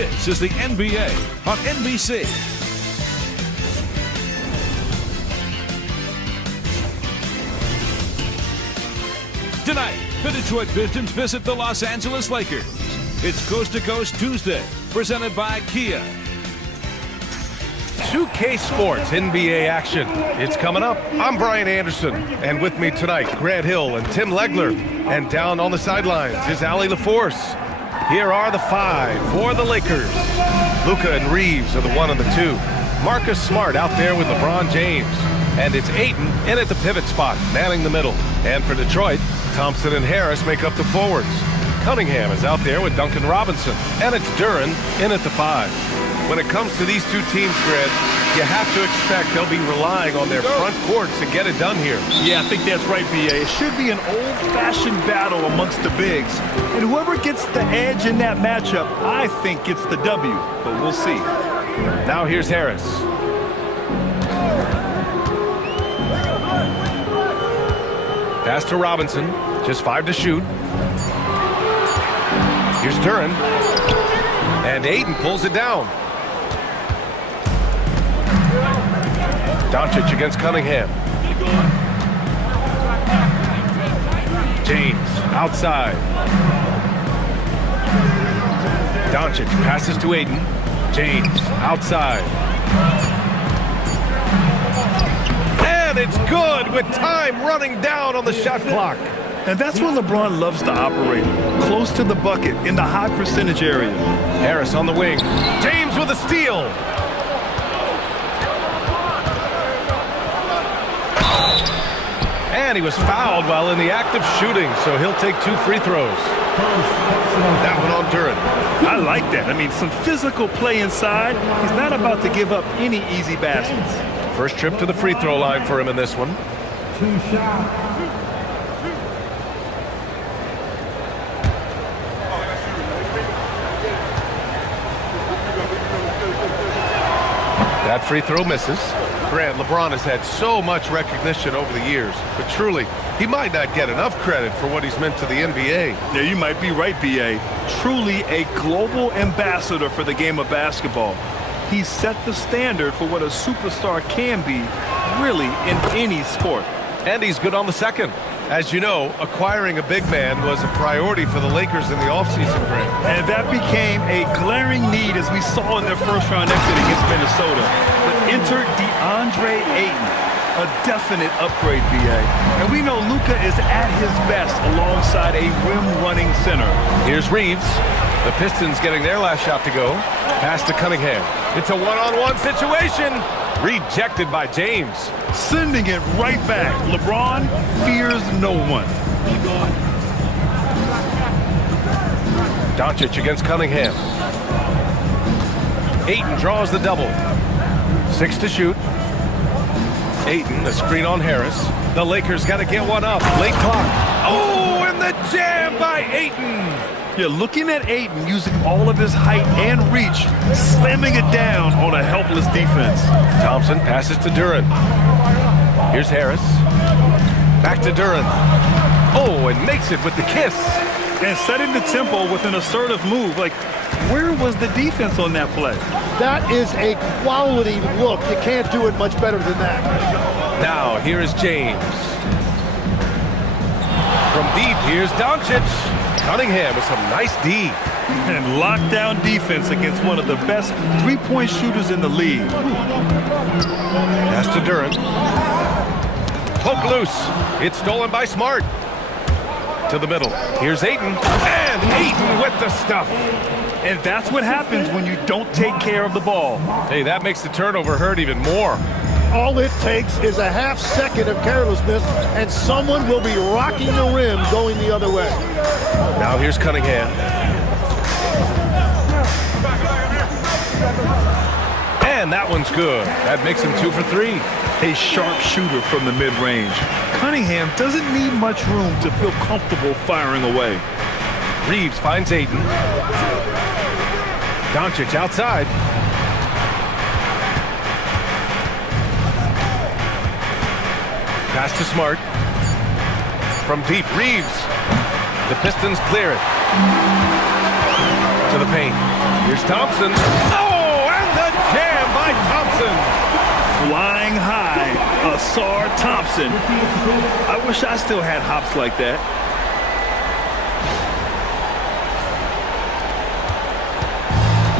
This is the NBA on NBC. Tonight, the Detroit Pistons visit the Los Angeles Lakers. It's Coast to Coast Tuesday, presented by Kia. 2K Sports NBA action. It's coming up. I'm Brian Anderson, and with me tonight, Grant Hill and Tim Legler. And down on the sidelines is Allie LaForce. Here are the five for the Lakers. Luka and Reeves are the 1 and the 2. Marcus Smart out there with LeBron James. And it's Ayton in at the pivot spot, manning the middle. And for Detroit, Thompson and Harris make up the forwards. Cunningham is out there with Duncan Robinson. And it's Duren in at the 5. When it comes to these two teams, Grant, you have to expect they'll be relying on their front courts to get it done here. Yeah, I think that's right, B.A. It should be an old-fashioned battle amongst the bigs. And whoever gets the edge in that matchup, I think gets the W. But we'll see. Now here's Harris. Pass to Robinson. Just 5 to shoot. Here's Duren. And Ayton pulls it down. Doncic against Cunningham. James outside. Doncic passes to Ayton. James outside. And it's good with time running down on the shot clock. And that's where LeBron loves to operate, close to the bucket in the high percentage area. Harris on the wing. James with a steal. And he was fouled while in the act of shooting, so he'll take 2 free throws. That one on Duren. I like that. I mean, some physical play inside. He's not about to give up any easy baskets. First trip to the free throw line for him in this one. 2 shots. That free throw misses. Grant, LeBron has had so much recognition over the years, but truly, he might not get enough credit for what he's meant to the NBA. Yeah, you might be right, B.A. Truly a global ambassador for the game of basketball. He set the standard for what a superstar can be, really, in any sport. And he's good on the second. As you know, acquiring a big man was a priority for the Lakers in the offseason, Grant. And that became a glaring need as we saw in their first-round exit against Minnesota. But enter DeAndre Ayton, a definite upgrade, B.A. And we know Luka is at his best alongside a rim-running center. Here's Reeves. The Pistons getting their last shot to go. Pass to Cunningham. It's a one-on-one situation. Rejected by James. Sending it right back. LeBron fears no one. Doncic against Cunningham. Ayton draws the double. 6 to shoot. Ayton, a screen on Harris. The Lakers got to get one up. Late clock. Oh, and the jam by Ayton. Yeah, looking at Ayton using all of his height and reach, slamming it down on a helpless defense. Thompson passes to Duren. Here's Harris. Back to Duren. Oh, and makes it with the kiss. And setting the tempo with an assertive move. Like, where was the defense on that play? That is a quality look. You can't do it much better than that. Now, here is James. From deep, here's Doncic. Cunningham with some nice D. And lockdown defense against one of the best three-point shooters in the league. Pass to Duren. Poke loose. It's stolen by Smart. To the middle. Here's Ayton. And Ayton with the stuff. And that's what happens when you don't take care of the ball. Hey, that makes the turnover hurt even more. All it takes is a half second of carelessness, and someone will be rocking the rim going the other way. Now here's Cunningham. And that one's good. That makes him 2 for 3. A sharp shooter from the mid-range. Cunningham doesn't need much room to feel comfortable firing away. Reeves finds Ayton. Doncic outside. Pass to Smart. From deep, Reeves. The Pistons clear it. To the paint. Here's Thompson. Oh, and the jam by Thompson. Flying high, Asar Thompson. I wish I still had hops like that.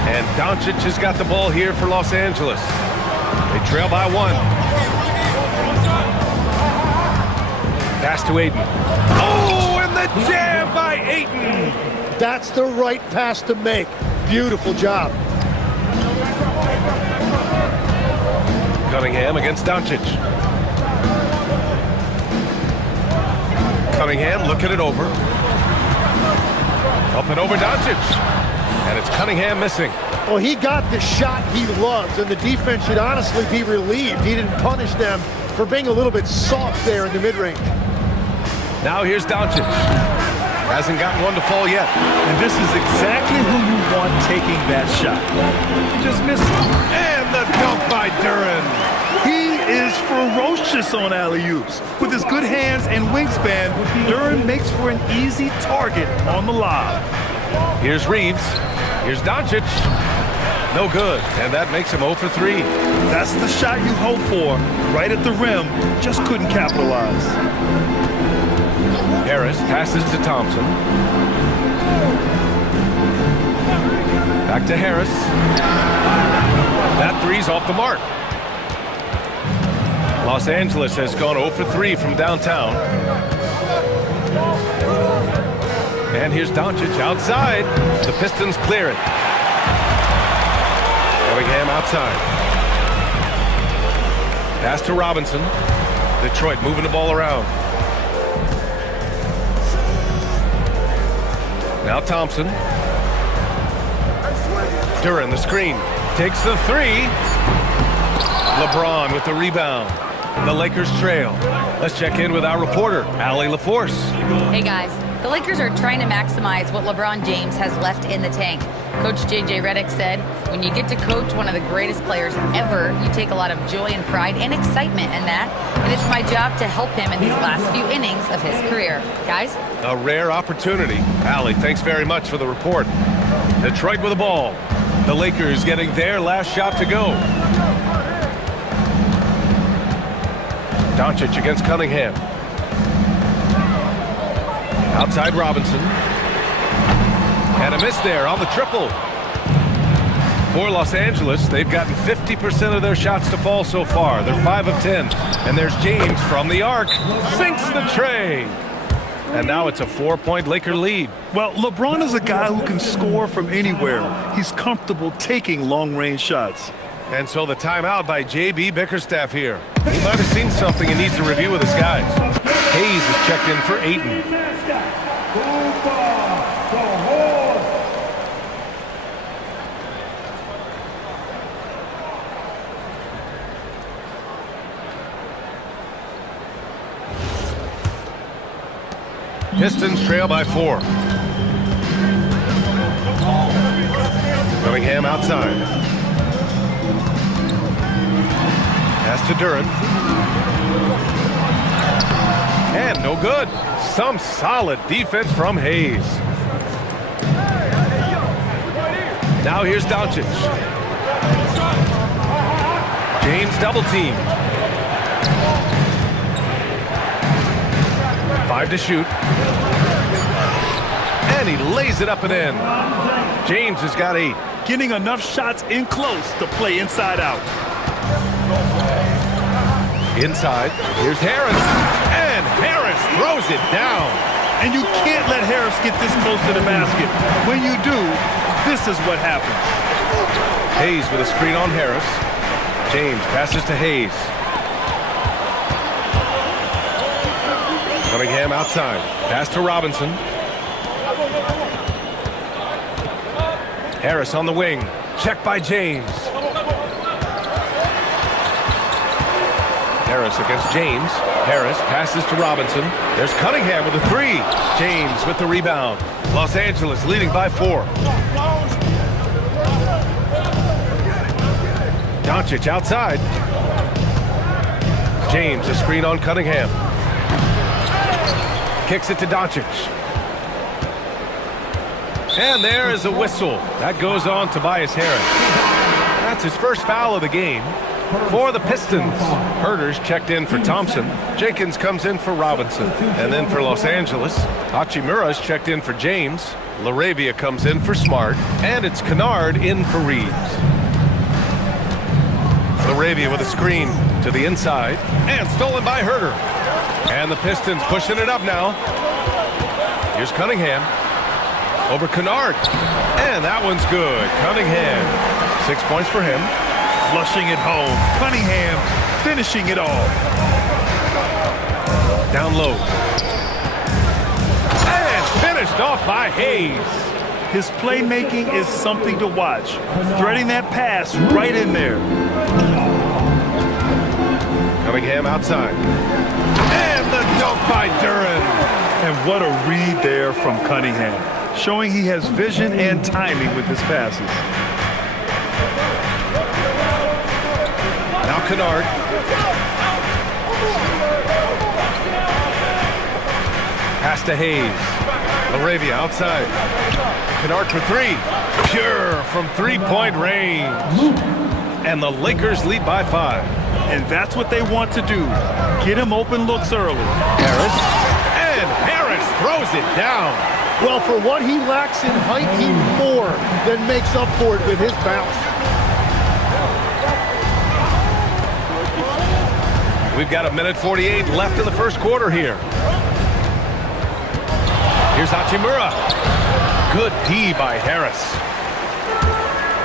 And Doncic has got the ball here for Los Angeles. They trail by 1. Pass to Ayton. Oh, and the jam by Ayton. That's the right pass to make. Beautiful job. Cunningham against Doncic. Cunningham looking it over. Up and over Doncic. And it's Cunningham missing. Well, he got the shot he loves, and the defense should honestly be relieved. He didn't punish them for being a little bit soft there in the mid-range. Now here's Doncic. Hasn't gotten one to fall yet. And this is exactly who you want taking that shot. He just missed it. And the dunk by Duren. He is ferocious on alley-oops. With his good hands and wingspan, Duren makes for an easy target on the lob. Here's Reeves. Here's Doncic. No good. And that makes him 0 for 3. That's the shot you hope for. Right at the rim. Just couldn't capitalize. Harris passes to Thompson. Back to Harris. That three's off the mark. Los Angeles has gone 0 for 3 from downtown. And here's Doncic outside. The Pistons clear it. Cunningham outside. Pass to Robinson. Detroit moving the ball around. Now Thompson. Duren the screen. Takes the 3. LeBron with the rebound. The Lakers trail. Let's check in with our reporter, Allie LaForce. Hey guys, the Lakers are trying to maximize what LeBron James has left in the tank. Coach JJ Redick said, when you get to coach one of the greatest players ever, you take a lot of joy and pride and excitement in that. And it's my job to help him in these last few innings of his career. Guys? A rare opportunity. Allie, thanks very much for the report. Detroit with the ball. The Lakers getting their last shot to go. Doncic against Cunningham. Outside Robinson. And a miss there on the triple. For Los Angeles, they've gotten 50% of their shots to fall so far. They're 5 of 10. And there's James from the arc. Sinks the tray. And now it's a 4-point Laker lead. Well, LeBron is a guy who can score from anywhere. He's comfortable taking long-range shots. And so the timeout by J.B. Bickerstaff here. He might have seen something and needs to review with his guys. Hayes is checked in for Ayton. Pistons trail by 4. Cunningham outside. Pass to Duren. And no good. Some solid defense from Hayes. Now here's Doncic. James double teamed. 5 to shoot. And he lays it up and in. James has got 8. Getting enough shots in close to play inside out. Inside, here's Harris. And Harris throws it down. And you can't let Harris get this close to the basket. When you do, this is what happens. Hayes with a screen on Harris. James passes to Hayes. Cunningham outside. Pass to Robinson. Harris on the wing. Check by James. Harris against James. Harris passes to Robinson. There's Cunningham with a 3. James with the rebound. Los Angeles leading by 4. Doncic outside. James a screen on Cunningham. Kicks it to Doncic. And there is a whistle. That goes on Tobias Harris. That's his first foul of the game. For the Pistons, Herder's checked in for Thompson. Jenkins comes in for Robinson. And then for Los Angeles, Hachimura's checked in for James. LaRavia comes in for Smart. And it's Kennard in for Reeves. LaRavia with a screen to the inside. And stolen by Herder. And the Pistons pushing it up now. Here's Cunningham. Over Kennard. And that one's good. Cunningham. 6 points for him. Flushing it home. Cunningham finishing it off. Down low. And finished off by Hayes. His playmaking is something to watch. Threading that pass right in there. Cunningham outside. And the dunk by Duran. And what a read there from Cunningham. Showing he has vision and timing with his passes. Now Kennard. Pass to Hayes. LaRavia outside. Kennard for three. Pure from three-point range. And the Lakers lead by 5. And that's what they want to do. Get him open looks early. Harris. And Harris throws it down. Well, for what he lacks in height, he more than makes up for it with his bounce. We've got 1:48 left in the first quarter here. Here's Hachimura. Good D by Harris.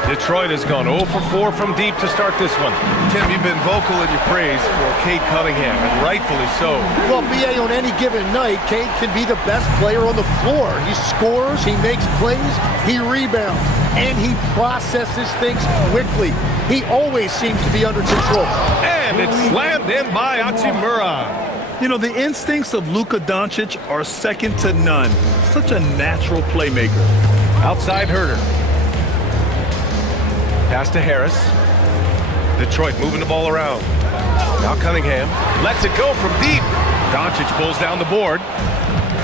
Detroit has gone 0 for 4 from deep to start this one. Tim, you've been vocal in your praise for Cade Cunningham, and rightfully so. Well, BA, on any given night, Cade can be the best player on the floor. He scores, he makes plays, he rebounds, and he processes things quickly. He always seems to be under control. And it's slammed in by Hachimura. You know, the instincts of Luka Doncic are second to none. Such a natural playmaker. Outside Herder. Pass to Harris. Detroit moving the ball around. Now Cunningham lets it go from deep. Doncic pulls down the board.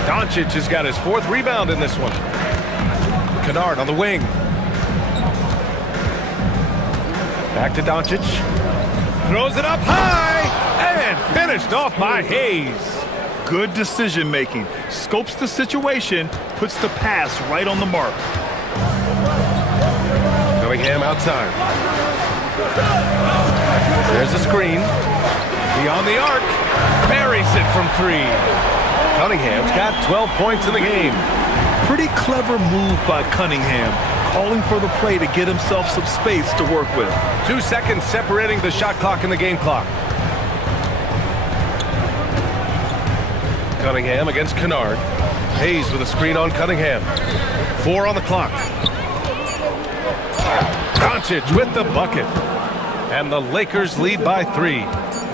Doncic has got his 4th rebound in this one. Kennard on the wing. Back to Doncic. Throws it up high. And finished off by Hayes. Good decision making. Scopes the situation, puts the pass right on the mark. Cunningham outside. There's a screen. Beyond the arc. Buries it from 3. Cunningham's got 12 points in the game. Pretty clever move by Cunningham. Calling for the play to get himself some space to work with. 2 seconds separating the shot clock and the game clock. Cunningham against Kennard. Hayes with a screen on Cunningham. 4 on the clock. Doncic with the bucket. And the Lakers lead by 3.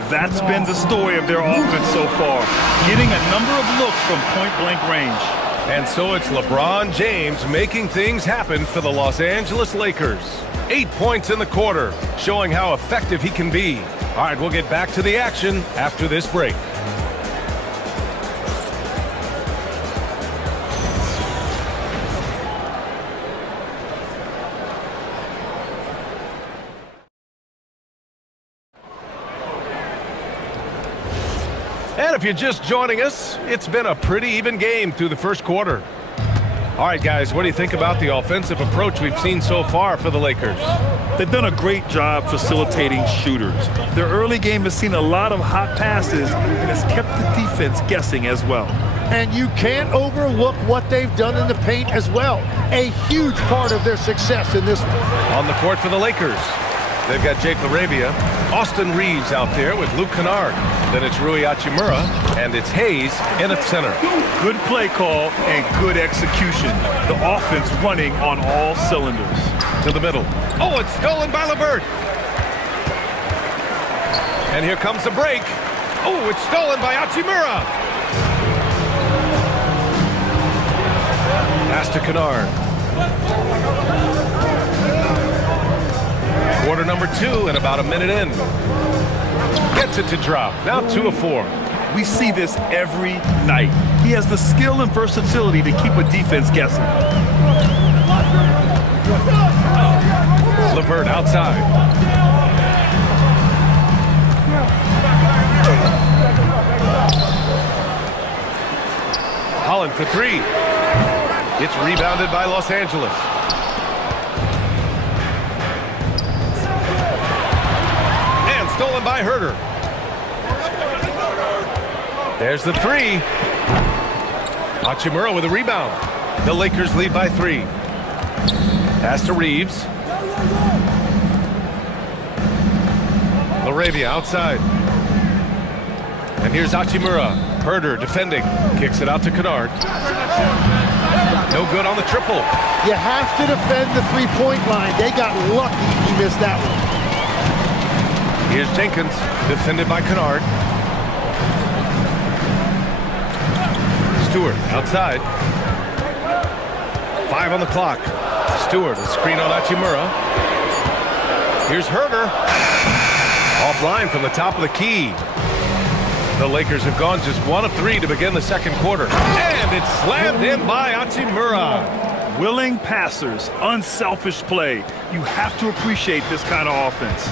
That's been the story of their offense so far. Getting a number of looks from point-blank range. And so it's LeBron James making things happen for the Los Angeles Lakers. 8 points in the quarter, showing how effective he can be. All right, we'll get back to the action after this break. And if you're just joining us, it's been a pretty even game through the first quarter. All right, guys, what do you think about the offensive approach we've seen so far for the Lakers? They've done a great job facilitating shooters. Their early game has seen a lot of hot passes and has kept the defense guessing as well. And you can't overlook what they've done in the paint as well. A huge part of their success in this one. On the court for the Lakers, they've got Jake LaRavia, Austin Reeves out there with Luke Kennard. Then it's Rui Hachimura, and it's Hayes in at center. Good play call and good execution. The offense running on all cylinders. To the middle. Oh, it's stolen by LeVert. And here comes the break. Oh, it's stolen by Hachimura. Pass to Kennard. Quarter number 2 and about a minute in. Gets it to drop. Now 2 of 4. We see this every night. He has the skill and versatility to keep a defense guessing. LeVert outside. Holland for three. It's rebounded by Los Angeles. And stolen by Herter. There's the three. Hachimura with a rebound. The Lakers lead by 3. Pass to Reeves. Laravia outside. And here's Hachimura. Herter defending. Kicks it out to Kennard. No good on the triple. You have to defend the three-point line. They got lucky he missed that one. Here's Jenkins. Defended by Kennard. Stewart outside. 5 on the clock. Stewart, a screen on Hachimura. Here's Herter. Offline from the top of the key. The Lakers have gone just 1 of 3 to begin the second quarter. And it's slammed in by Hachimura. Willing passers, unselfish play. You have to appreciate this kind of offense.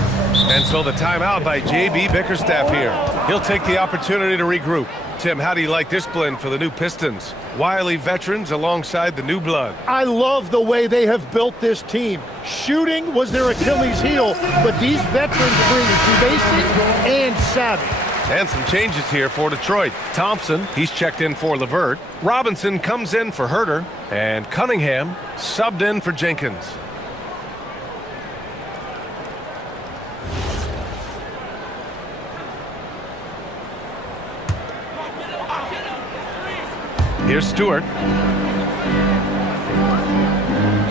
And so the timeout by J.B. Bickerstaff here. He'll take the opportunity to regroup. Tim, how do you like this blend for the new Pistons? Wily veterans alongside the new blood. I love the way they have built this team. Shooting was their Achilles heel, but these veterans bring basic and savvy. And some changes here for Detroit. Thompson, he's checked in for LeVert. Robinson comes in for Herter. And Cunningham subbed in for Jenkins. Here's Stewart.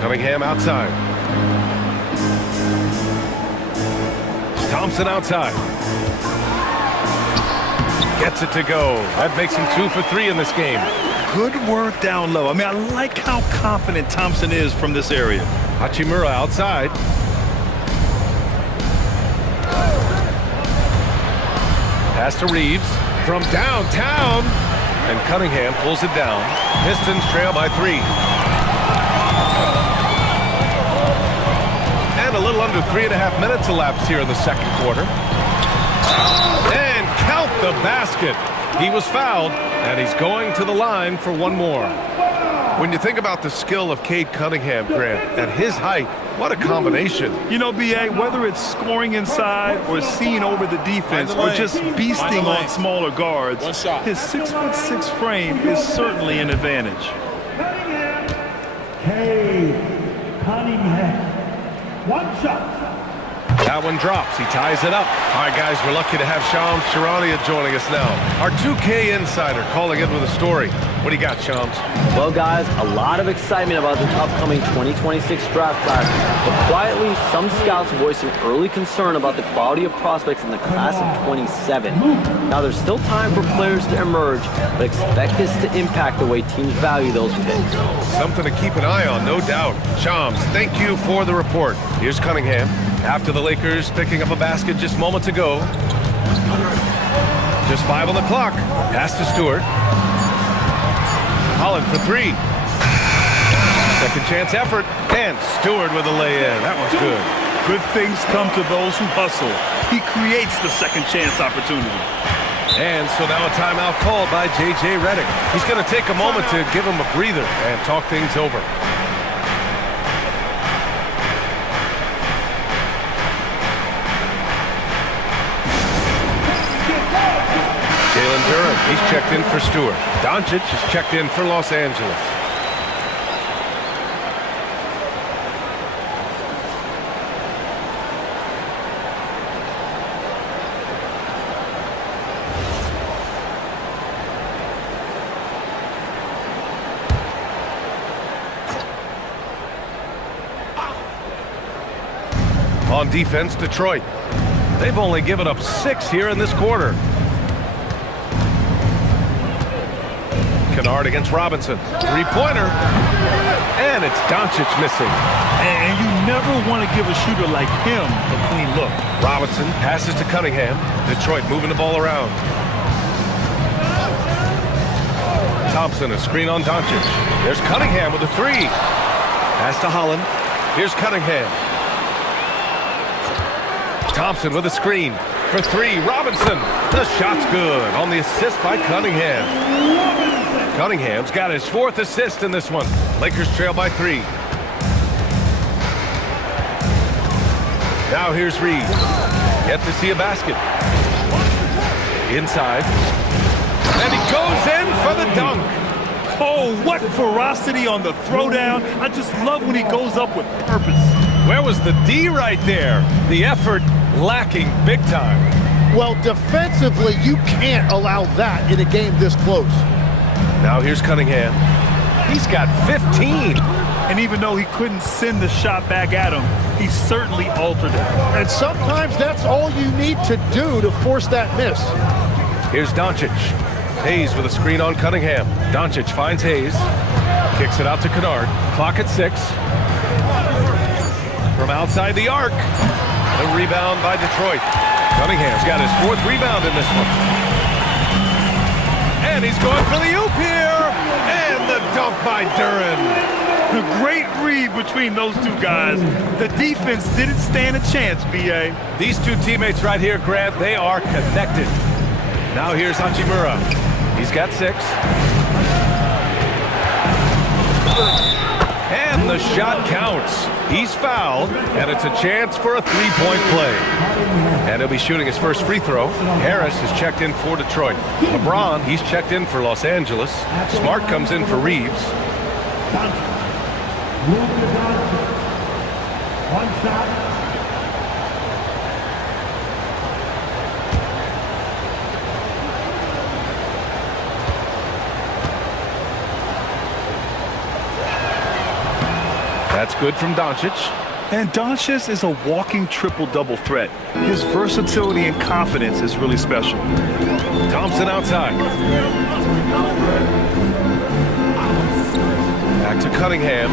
Cunningham outside. Thompson outside. Gets it to go. That makes him 2 for 3 in this game. Good work down low. I mean, I like how confident Thompson is from this area. Hachimura outside. Pass to Reeves from downtown. And Cunningham pulls it down. Pistons trail by 3. And a little under 3.5 minutes elapsed here in the second quarter. And count the basket. He was fouled, and he's going to the line for one more. When you think about the skill of Cade Cunningham, Grant, at his height, what a combination. You know, B.A., whether it's scoring inside or seeing over the defense or just beasting on smaller guards, his 6'6" frame is certainly an advantage. Cade Cunningham. One shot. That one drops. He ties it up. All right, guys, we're lucky to have Shams Charania joining us now. Our 2K insider calling in with a story. What do you got, Shams? Well, guys, a lot of excitement about the upcoming 2026 draft class, but quietly, some scouts voicing early concern about the quality of prospects in the class of 27. Now, there's still time for players to emerge, but expect this to impact the way teams value those picks. Something to keep an eye on, no doubt. Shams, thank you for the report. Here's Cunningham. After the Lakers picking up a basket just moments ago. Just 5 on the clock. Pass to Stewart. Holland for 3. Second chance effort. And Stewart with a lay-in. That one's good. Good things come to those who hustle. He creates the second chance opportunity. And so now a timeout called by J.J. Redick. He's going to take a moment to give him a breather and talk things over. Durham, he's checked in for Stewart. Doncic is checked in for Los Angeles. On defense, Detroit. They've only given up 6 here in this quarter. Kennard against Robinson. Three-pointer. And it's Doncic missing. And you never want to give a shooter like him a clean look. Robinson passes to Cunningham. Detroit moving the ball around. Thompson, a screen on Doncic. There's Cunningham with a 3. Pass to Holland. Here's Cunningham. Thompson with a screen for three. Robinson. The shot's good on the assist by Cunningham. Cunningham's got his 4th assist in this one. Lakers trail by 3. Now here's Reed. Yet to see a basket. Inside. And he goes in for the dunk. Oh, what ferocity on the throwdown. I just love when he goes up with purpose. Where was the D right there? The effort lacking big time. Well, defensively, you can't allow that in a game this close. Now here's Cunningham. He's got 15. And even though he couldn't send the shot back at him, he certainly altered it. And sometimes that's all you need to do to force that miss. Here's Doncic. Hayes with a screen on Cunningham. Doncic finds Hayes. Kicks it out to Kennard. Clock at 6. From outside the arc. The rebound by Detroit. Cunningham's got his 4th rebound in this one. And he's going for the oop here. And the dunk by Duren. A great read between those two guys. The defense didn't stand a chance, B.A. These two teammates right here, Grant, they are connected. Now here's Hachimura. He's got 6. And the shot counts. He's fouled, and it's a chance for a 3-point play. And he'll be shooting his first free throw. Harris is checked in for Detroit. LeBron, he's checked in for Los Angeles. Smart comes in for Reeves. One shot. That's good from Doncic. And Doncic is a walking triple-double threat. His versatility and confidence is really special. Thompson outside. Back to Cunningham.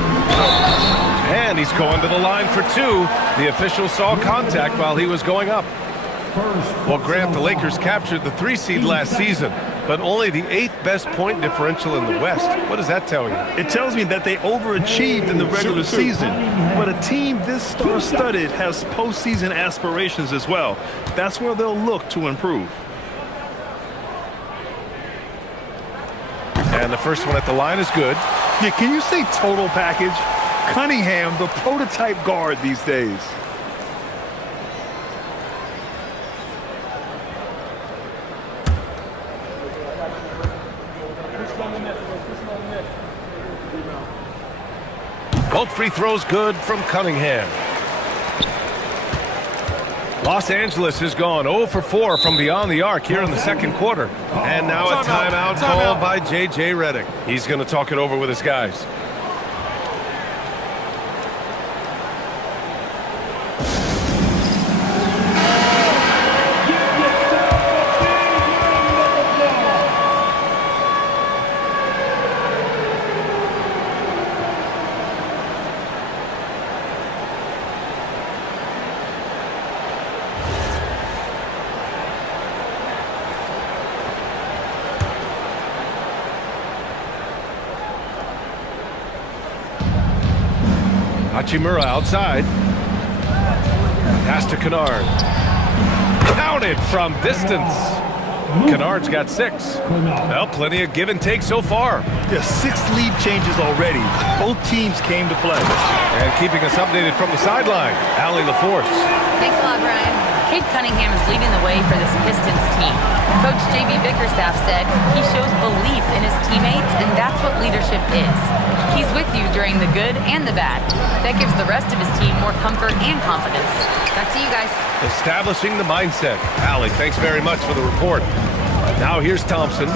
And he's going to the line for 2. The official saw contact while he was going up. Well, Grant, the Lakers captured the 3 seed last season, but only the 8th best point differential in the West. What does that tell you? It tells me that they overachieved in the regular season, but a team this star-studded has postseason aspirations as well. That's where they'll look to improve. And the first one at the line is good. Yeah, can you say total package? Cunningham, the prototype guard these days. Both free throws good from Cunningham. Los Angeles has gone 0 for 4 from beyond the arc here in the second quarter. And now a timeout called by J.J. Redick. He's going to talk it over with his guys. Hachimura outside. Pass to Kennard. Counted from distance. Kennard's got 6. Well, plenty of give and take so far. There's 6 lead changes already. Both teams came to play. And keeping us updated from the sideline, Allie LaForce. Thanks a lot, Brian. Cade Cunningham is leading the way for this Pistons team. Coach J.B. Bickerstaff said he shows belief in his teammates, and that's what leadership is. He's with you during the good and the bad. That gives the rest of his team more comfort and confidence. Back to you guys. Establishing the mindset. Allie, thanks very much for the report. Now here's Thompson.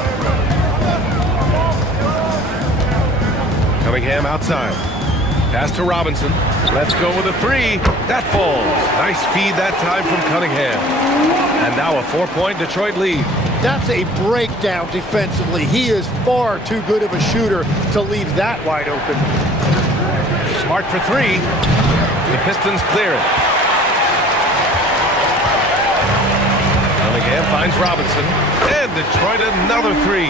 Cunningham outside. Pass to Robinson. Let's go with a 3. That falls. Nice feed that time from Cunningham. And now a 4-point Detroit lead. That's a breakdown defensively. He is far too good of a shooter to leave that wide open. Smart for 3. The Pistons clear it. Cunningham finds Robinson. And Detroit another 3.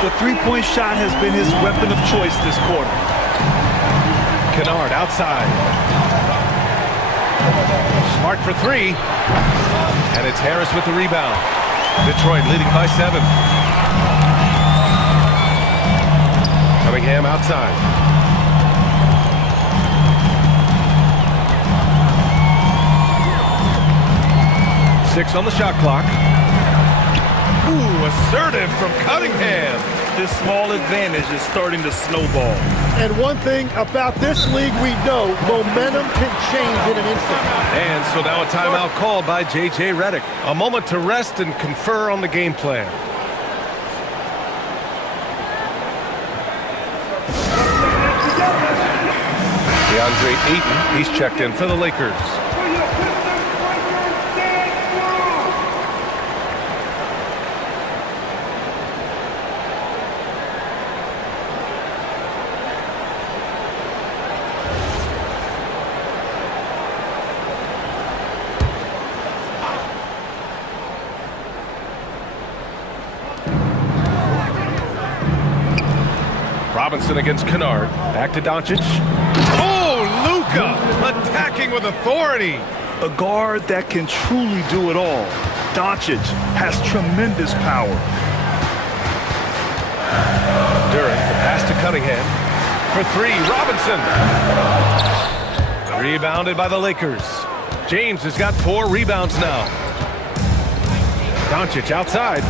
The three-point shot has been his weapon of choice this quarter. Kennard outside. Smart for three. And it's Harris with the rebound. Detroit leading by 7. Cunningham outside. Six on the shot clock. Ooh, assertive from Cunningham. This small advantage is starting to snowball. And one thing about this league we know, momentum can change in an instant. And so now a timeout called by J.J. Redick. A moment to rest and confer on the game plan. DeAndre Ayton, he's checked in for the Lakers. Robinson against Kennard. Back to Doncic. Oh, Luka attacking with authority. A guard that can truly do it all. Doncic has tremendous power. Duran, the pass to Cunningham. For three, Robinson. Rebounded by the Lakers. James has got 4 rebounds now. Doncic outside.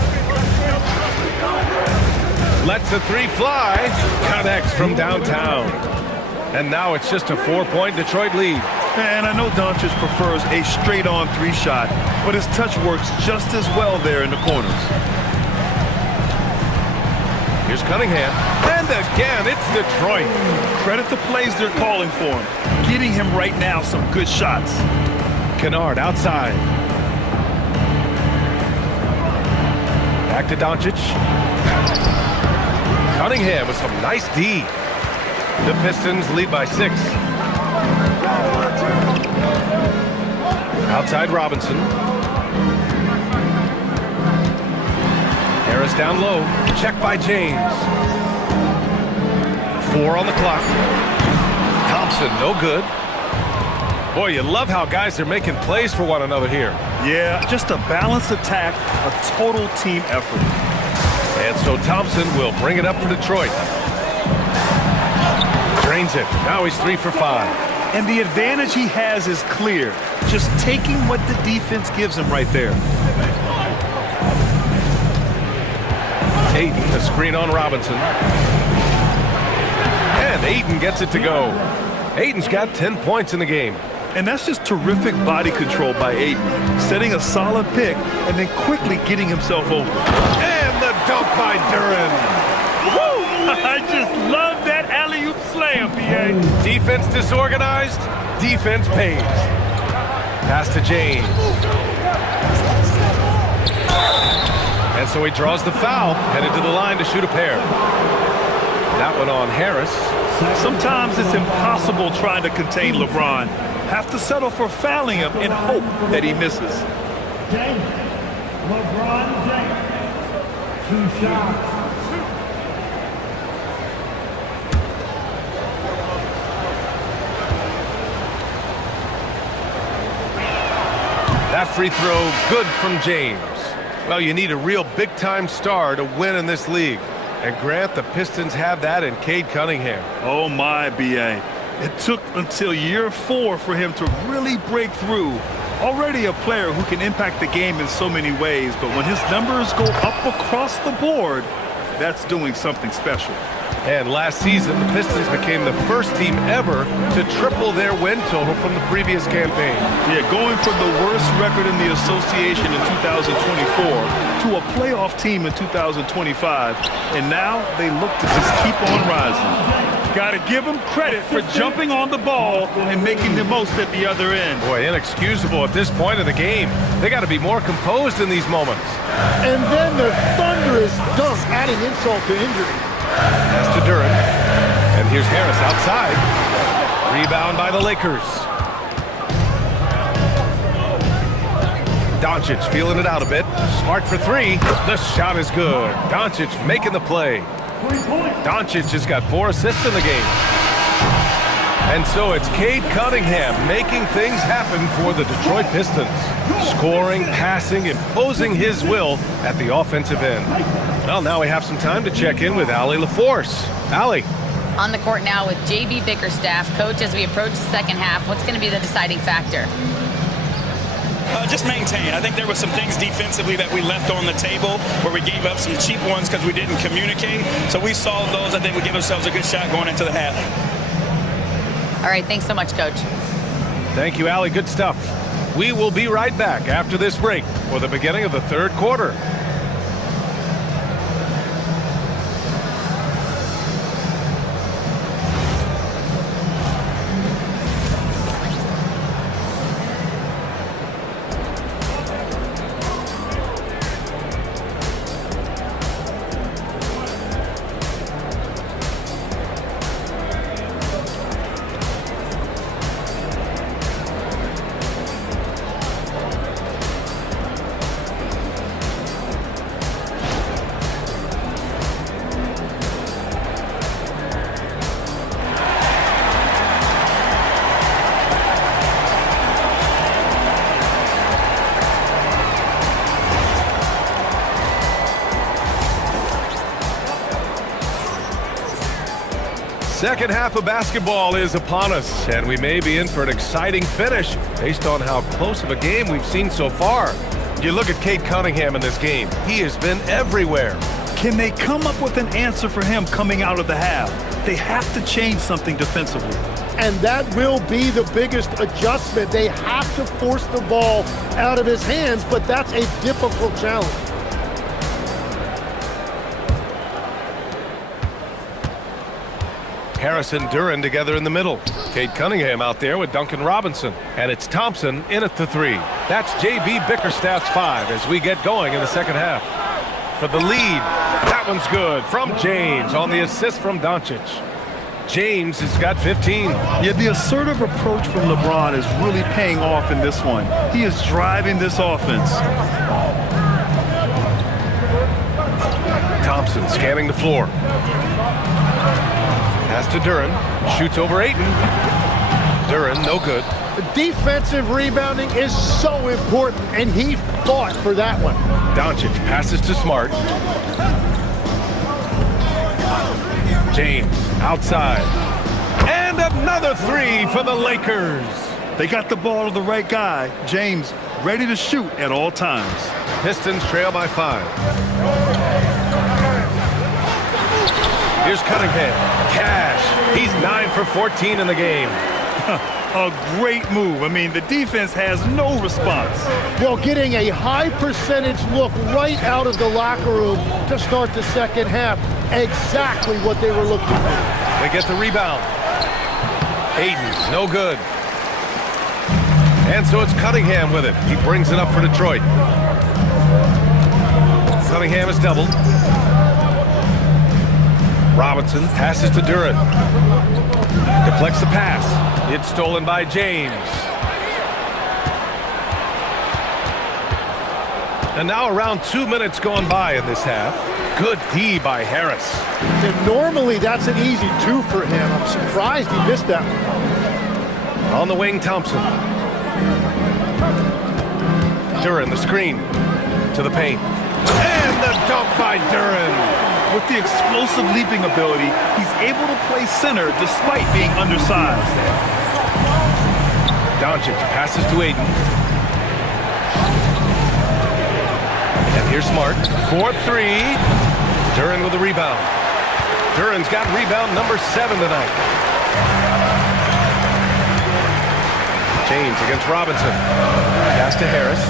Lets the three fly. Connects from downtown. And now it's just a 4-point Detroit lead. And I know Doncic prefers a straight-on 3-shot, but his touch works just as well there in the corners. Here's Cunningham. And again, it's Detroit. Credit the plays they're calling for him. Getting him right now some good shots. Kennard outside. Back to Doncic. Cunningham with some nice D. The Pistons lead by 6. Outside Robinson. Harris down low. Check by James. 4 on the clock. Thompson, no good. Boy, you love how guys are making plays for one another here. Yeah, just a balanced attack, a total team effort. And so Thompson will bring it up for Detroit. Drains it. Now he's 3 for 5. And the advantage he has is clear. Just taking what the defense gives him right there. Ayton, a screen on Robinson. And Ayton gets it to go. Ayton's got 10 points in the game. And that's just terrific body control by Ayton. Setting a solid pick and then quickly getting himself open. And the dunk by Duran. Woo! I just love that alley-oop slam, B.A. Defense disorganized, defense pays. Pass to James. And so he draws the foul, headed to the line to shoot a pair. That one on Harris. Sometimes it's impossible trying to contain LeBron. Have to settle for fouling him and hope that he misses. James. LeBron James. 2 shots. That free throw, good from James. Well, you need a real big-time star to win in this league. And Grant, the Pistons have that in Cade Cunningham. Oh my, B.A. It took until year 4 for him to really break through. Already a player who can impact the game in so many ways, but when his numbers go up across the board, that's doing something special. And last season, the Pistons became the first team ever to triple their win total from the previous campaign. Yeah, going from the worst record in the association in 2024 to a playoff team in 2025. And now they look to just keep on rising. Got to give them credit for jumping on the ball and making the most at the other end. Boy, inexcusable at this point of the game. They got to be more composed in these moments. And then the thunderous dunk, adding insult to injury. Pass to Duran. And here's Harris outside. Rebound by the Lakers. Doncic feeling it out a bit. Smart for 3. The shot is good. Doncic making the play. Doncic has got 4 assists in the game. And so it's Cade Cunningham making things happen for the Detroit Pistons. Scoring, passing, imposing his will at the offensive end. Well, now we have some time to check in with Allie LaForce. Allie. On the court now with J.B. Bickerstaff. Coach, as we approach the second half, what's going to be the deciding factor? Just maintain. I think there were some things defensively that we left on the table where we gave up some cheap ones because we didn't communicate. So we solved those. I think we give ourselves a good shot going into the half. All right, thanks so much, Coach. Thank you, Allie. Good stuff. We will be right back after this break for the beginning of the third quarter. Second half of basketball is upon us, and we may be in for an exciting finish based on how close of a game we've seen so far. You look at Cade Cunningham in this game. He has been everywhere. Can they come up with an answer for him coming out of the half? They have to change something defensively. And that will be the biggest adjustment. They have to force the ball out of his hands, but that's a difficult challenge. Harris and Duren together in the middle. Cade Cunningham out there with Duncan Robinson. And it's Thompson in at the three. That's J.B. Bickerstaff's 5 as we get going in the second half. For the lead, that one's good from James on the assist from Doncic. James has got 15. Yeah, the assertive approach from LeBron is really paying off in this one. He is driving this offense. Thompson scanning the floor. Pass to Duren. Shoots over Ayton. Duren, no good. Defensive rebounding is so important, and he fought for that one. Doncic passes to Smart. James outside. And another 3 for the Lakers. They got the ball to the right guy. James ready to shoot at all times. Pistons trail by 5. Here's Cunningham. Cash. He's 9 for 14 in the game. A great move. I mean, the defense has no response. Well, getting a high percentage look right out of the locker room to start the second half. Exactly what they were looking for. They get the rebound. Ayton, no good. And so it's Cunningham with it. He brings it up for Detroit. Cunningham is doubled. Robinson passes to Duren. Deflects the pass. It's stolen by James. And now around 2 minutes gone by in this half. Good D by Harris. And normally that's an easy 2 for him. I'm surprised he missed that one. On the wing, Thompson. Duren, the screen. To the paint. And the dunk by Duren. With the explosive leaping ability, he's able to play center despite being undersized. Doncic passes to Ayton. And here's Smart. 4-3. Duren with the rebound. Duren's got rebound number 7 tonight. James against Robinson. Pass to Harris.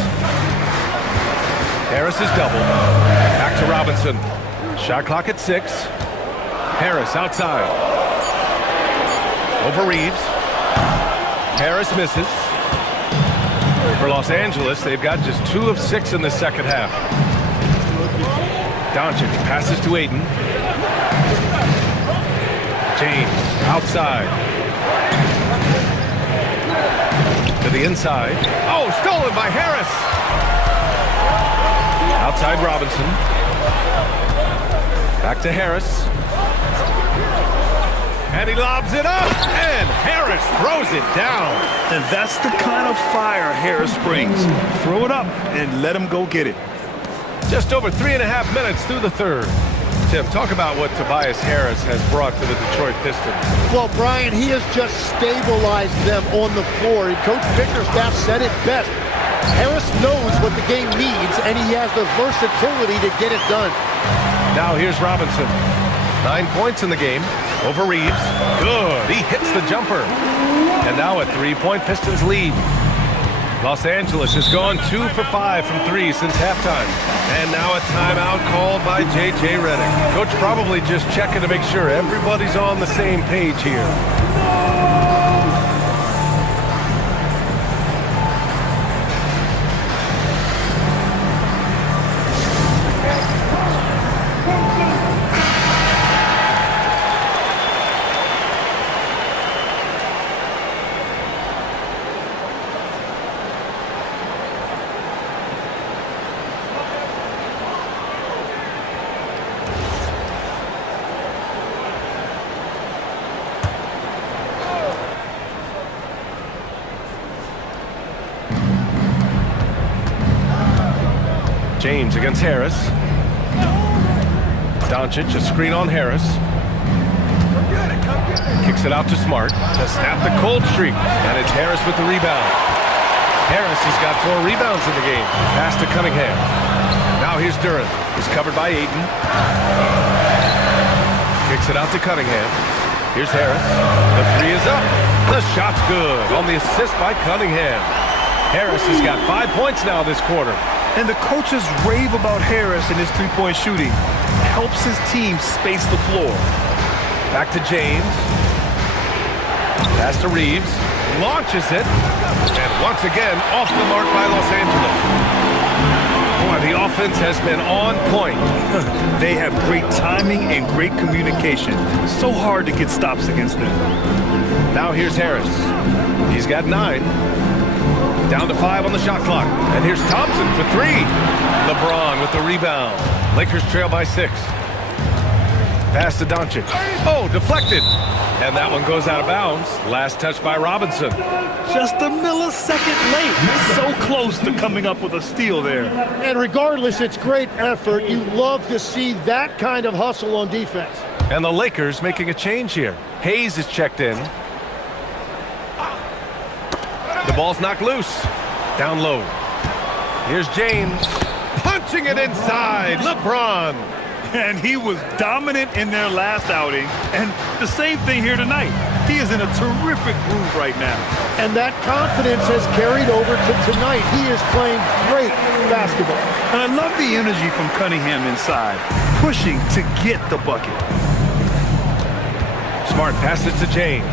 Harris is doubled. Back to Robinson. Shot clock at 6. Harris outside. Over Reeves. Harris misses. For Los Angeles, they've got just 2 of 6 in the second half. Doncic passes to Ayton. James outside. To the inside. Oh, stolen by Harris. Outside Robinson. Back to Harris. And he lobs it up, and Harris throws it down. And that's the kind of fire Harris brings. Throw it up and let him go get it. Just over 3.5 minutes through the third. Tim, talk about what Tobias Harris has brought to the Detroit Pistons. Well, Brian, he has just stabilized them on the floor. And Coach Bickerstaff said it best. Harris knows what the game needs, and he has the versatility to get it done. Now here's Robinson. 9 points in the game over Reeves. Good. He hits the jumper. And now a 3-point Pistons lead. Los Angeles has gone 2 for 5 from 3 since halftime. And now a timeout called by J.J. Redick. Coach probably just checking to make sure everybody's on the same page here. James against Harris. Doncic, a screen on Harris. Kicks it out to Smart to snap the cold streak. And it's Harris with the rebound. Harris has got 4 rebounds in the game. Pass to Cunningham. Now here's Duran. He's covered by Ayton. Kicks it out to Cunningham. Here's Harris. The 3 is up. The shot's good on the assist by Cunningham. Harris has got 5 points now this quarter. And the coaches rave about Harris and his three-point shooting. Helps his team space the floor. Back to James. Pass to Reeves. Launches it. And once again, off the mark by Los Angeles. Boy, the offense has been on point. They have great timing and great communication. So hard to get stops against them. Now here's Harris. He's got 9. Down to 5 on the shot clock. And here's Thompson for 3. LeBron with the rebound. Lakers trail by 6. Pass to Doncic. Oh, deflected. And that one goes out of bounds. Last touch by Robinson. Just a millisecond late. So close to coming up with a steal there. And regardless, it's great effort. You love to see that kind of hustle on defense. And the Lakers making a change here. Hayes is checked in. The ball's knocked loose. Down low. Here's James. Punching it inside. LeBron. And he was dominant in their last outing. And the same thing here tonight. He is in a terrific groove right now. And that confidence has carried over to tonight. He is playing great basketball. And I love the energy from Cunningham inside. Pushing to get the bucket. Smart passes to James.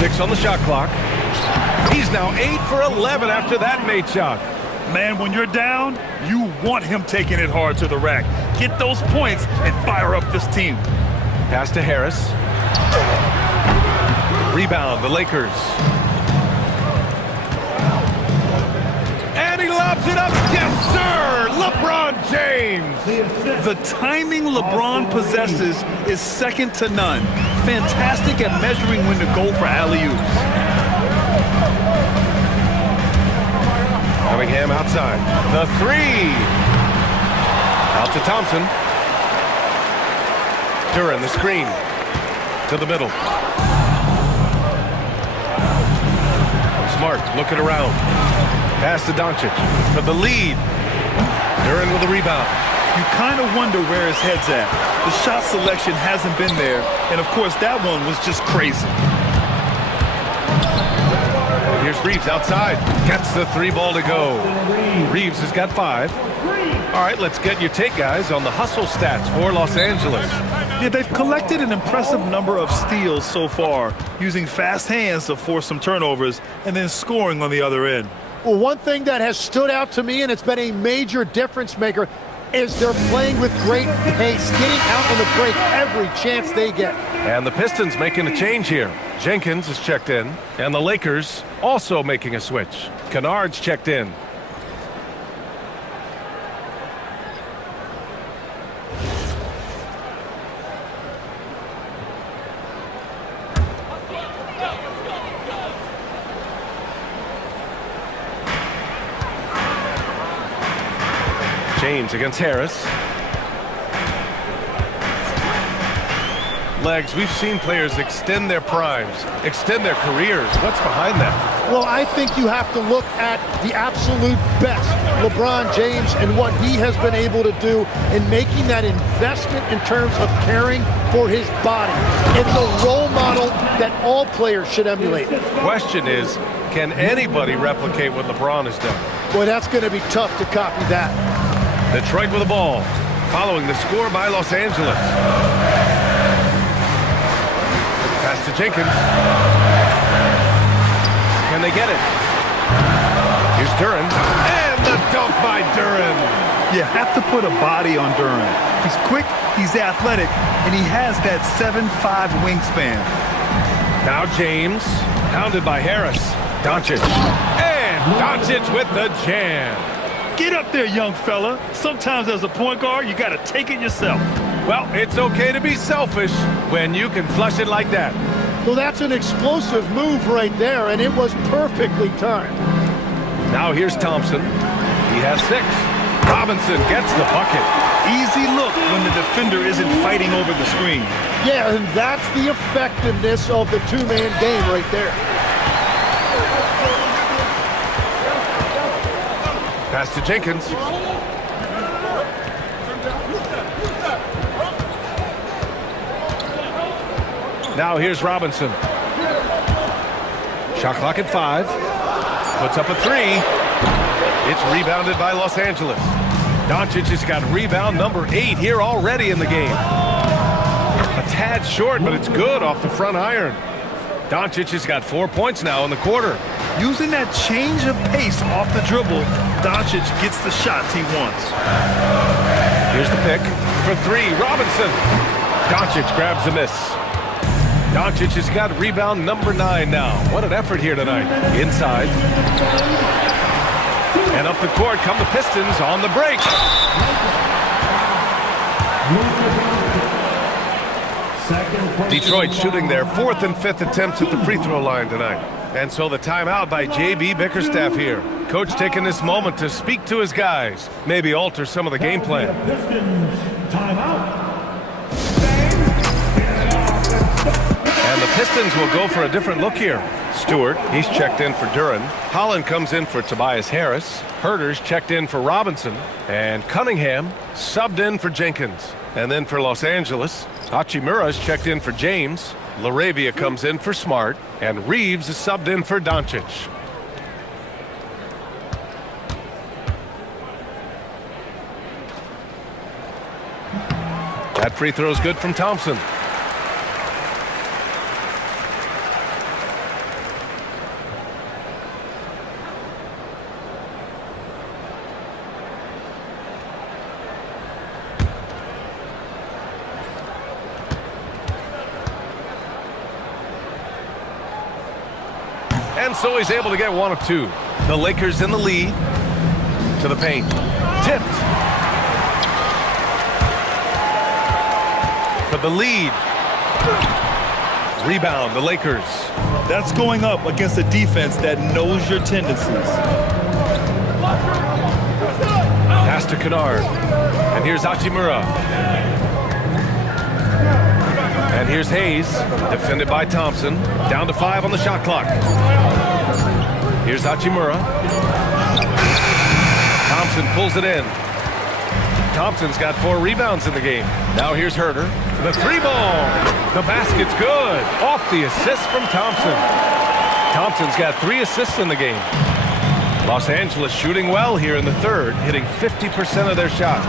Six on the shot clock. He's now 8 for 11 after that made shot. Man, when you're down, you want him taking it hard to the rack. Get those points and fire up this team. Pass to Harris. Rebound, the Lakers. And he lobs it up. Yes, sir! LeBron James! The timing LeBron possesses is second to none. Fantastic at measuring when to go for alley-oops. Cunningham outside. The 3. Out to Thompson. Duran, the screen. To the middle. Smart looking around. Pass to Doncic for the lead. Duran with the rebound. You kind of wonder where his head's at. The shot selection hasn't been there. And, of course, that one was just crazy. And here's Reeves outside. Gets the 3 ball to go. Reeves has got 5. All right, let's get your take, guys, on the hustle stats for Los Angeles. Yeah, they've collected an impressive number of steals so far, using fast hands to force some turnovers and then scoring on the other end. Well, one thing that has stood out to me, and it's been a major difference maker, is they're playing with great pace, getting out on the break every chance they get. And the Pistons making a change here. Jenkins is checked in, and the Lakers also making a switch. Kennard's checked in. James against Harris. Legs, we've seen players extend their primes, extend their careers. What's behind that? Well, I think you have to look at the absolute best, LeBron James, and what he has been able to do in making that investment in terms of caring for his body. It's a role model that all players should emulate. Question is, can anybody replicate what LeBron has done? Boy, that's going to be tough to copy that. Detroit with the ball, following the score by Los Angeles. Pass to Jenkins. Can they get it? Here's Duran. And the dunk by Duran. You have to put a body on Duran. He's quick, he's athletic, and he has that 7'5" wingspan. Now James, pounded by Harris. Doncic. And Doncic with the jam. Get up there, young fella. Sometimes as a point guard, you got to take it yourself. Well, it's okay to be selfish when you can flush it like that. Well, that's an explosive move right there, and it was perfectly timed. Now here's Thompson. He has 6. Robinson gets the bucket. Easy look when the defender isn't fighting over the screen. Yeah, and that's the effectiveness of the two-man game right there. Pass to Jenkins. Now here's Robinson. Shot clock at 5. Puts up a 3. It's rebounded by Los Angeles. Doncic has got rebound number 8 here already in the game. A tad short, but it's good off the front iron. Doncic has got 4 points now in the quarter. Using that change of pace off the dribble, Doncic gets the shots he wants. Here's the pick for 3. Robinson. Doncic grabs the miss. Doncic has got rebound number 9 now. What an effort here tonight. Inside. And up the court come the Pistons on the break. Detroit shooting their 4th and 5th attempts at the free throw line tonight. And so the timeout by J.B. Bickerstaff here. Coach taking this moment to speak to his guys. Maybe alter some of the game plan. Pistons timeout. And the Pistons will go for a different look here. Stewart, he's checked in for Duran. Holland comes in for Tobias Harris. Herter's checked in for Robinson. And Cunningham subbed in for Jenkins. And then for Los Angeles, Hachimura's checked in for James. LaRavia comes in for Smart. And Reeves is subbed in for Doncic. That free throw is good from Thompson. And so he's able to get 1 of 2. The Lakers in the lead. To the paint. Tipped. For the lead. Rebound, the Lakers. That's going up against a defense that knows your tendencies. Pass to Kennard. And here's Hachimura. And here's Hayes, defended by Thompson. Down to 5 on the shot clock. Here's Hachimura. Thompson pulls it in. Thompson's got 4 rebounds in the game. Now here's Herter. The 3-ball. The basket's good. Off the assist from Thompson. Thompson's got 3 assists in the game. Los Angeles shooting well here in the 3rd, hitting 50% of their shots.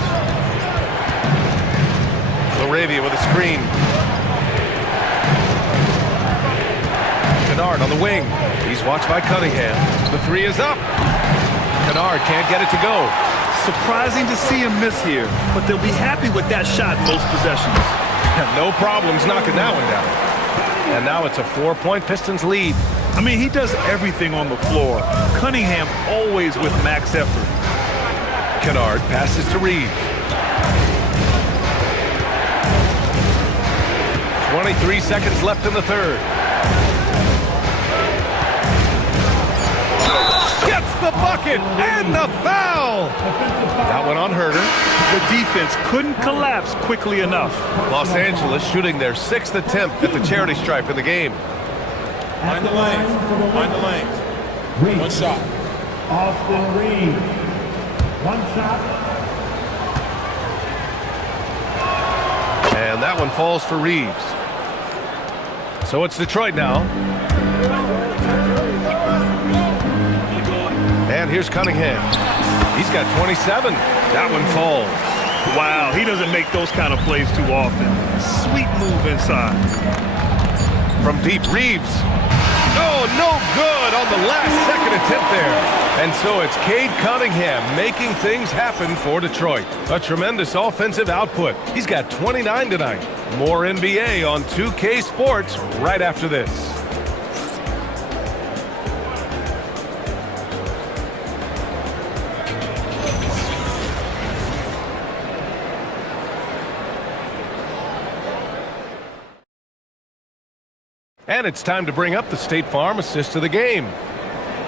LaRavia with a screen. Kennard on the wing. He's watched by Cunningham. The 3 is up. Kennard can't get it to go. Surprising to see him miss here, but they'll be happy with that shot most possessions. No problems knocking that one down. And now it's a 4-point Pistons lead. I mean, he does everything on the floor. Cunningham always with max effort. Kennard passes to Reeves. 23 seconds left in the 3rd. Gets the bucket and the foul. That one on Herter. The defense couldn't collapse quickly enough. Los Angeles shooting their 6th attempt at the charity stripe in the game. Mind the lanes. Mind the lanes. One shot. Austin Reeves. One shot. And that one falls for Reeves. So it's Detroit now. And here's Cunningham. He's got 27. That one falls. Wow, he doesn't make those kind of plays too often. Sweet move inside. From deep, Reeves. Oh, no good on the last second attempt there. And so it's Cade Cunningham making things happen for Detroit. A tremendous offensive output. He's got 29 tonight. More NBA on 2K Sports right after this. And it's time to bring up the State Farm assist of the game.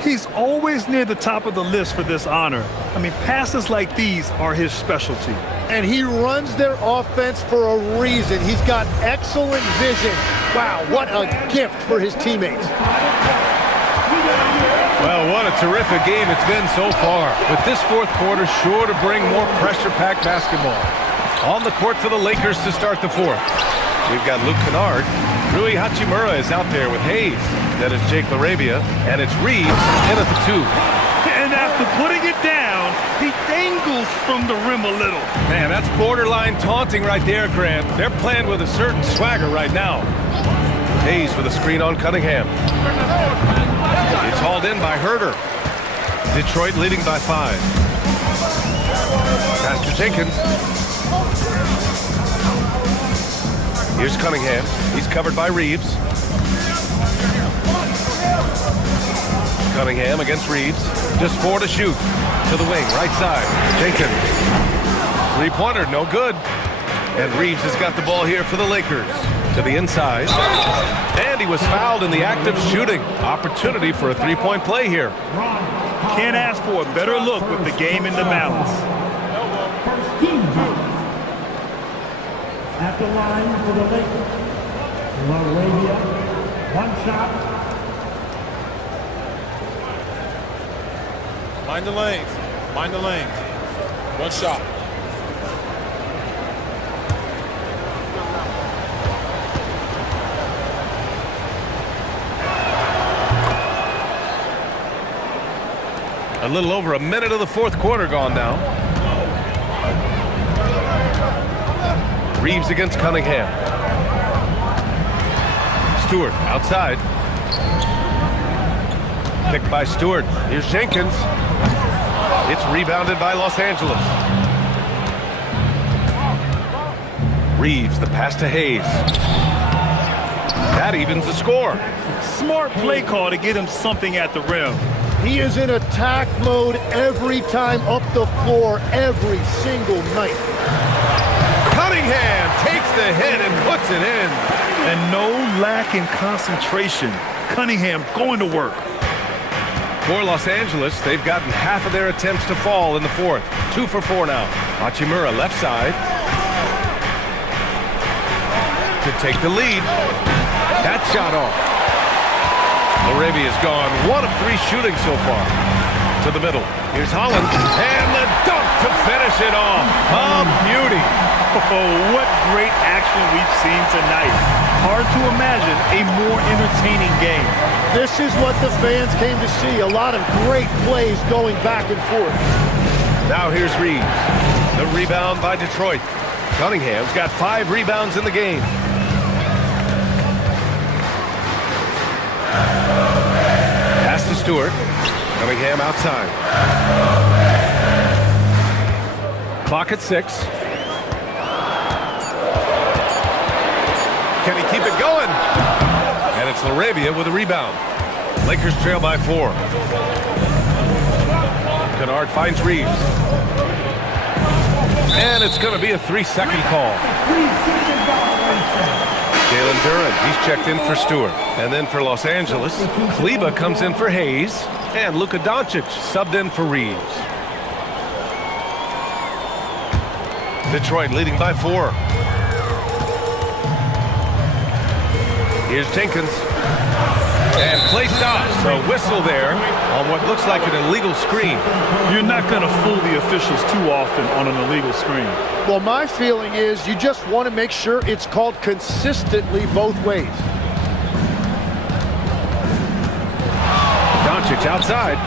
He's always near the top of the list for this honor. I mean, passes like these are his specialty. And he runs their offense for a reason. He's got excellent vision. Wow, what a gift for his teammates. Well, what a terrific game it's been so far. With this fourth quarter sure to bring more pressure-packed basketball. On the court for the Lakers to start the fourth. We've got Luke Kennard. Rui Hachimura is out there with Hayes. Then it's Jake LaRavia, and it's Reeves in at the 2. And after putting it down, he dangles from the rim a little. Man, that's borderline taunting right there, Grant. They're playing with a certain swagger right now. Hayes with a screen on Cunningham. It's hauled in by Herter. Detroit leading by 5. Pass to Jenkins. Here's Cunningham. He's covered by Reeves. Cunningham against Reeves. Just 4 to shoot. To the wing, right side. Jenkins. Three-pointer, no good. And Reeves has got the ball here for the Lakers. To the inside. And he was fouled in the act of shooting. Opportunity for a three-point play here. Can't ask for a better look with the game in the balance. First team foul. At the line for the Lakers. LaRavia. One shot. Mind the lanes. Mind the lanes. One shot. A little over a minute of the fourth quarter gone now. Reeves against Cunningham. Stewart outside. Picked by Stewart. Here's Jenkins. It's rebounded by Los Angeles. Reeves, the pass to Hayes. That evens the score. Smart play call to get him something at the rim. He is in attack mode every time up the floor, every single night. Cunningham takes the hit and puts it in. And no lack in concentration. Cunningham going to work. For Los Angeles, they've gotten half of their attempts to fall in the fourth. 2 for 4 now. Hachimura left side. To take the lead. That shot off. LaRavia's gone 1 of 3 shooting so far. To the middle. Here's Holland. And the dunk to finish it off. A beauty. Oh, what great action we've seen tonight. Hard to imagine a more entertaining game. This is what the fans came to see. A lot of great plays going back and forth. Now here's Reeves. The rebound by Detroit. Cunningham's got 5 rebounds in the game. Pass to Stewart. Cunningham outside. Clock at 6. Can he keep it going? And it's LaRavia with a rebound. Lakers trail by 4. Kennard finds Reeves. And it's going to be a 3-second call. Jalen Duren, he's checked in for Stewart. And then for Los Angeles, Kleber comes in for Hayes. And Luka Doncic subbed in for Reeves. Detroit leading by 4. Here's Jenkins. And play stops. A whistle there on what looks like an illegal screen. You're not going to fool the officials too often on an illegal screen. Well, my feeling is you just want to make sure it's called consistently both ways. Doncic outside.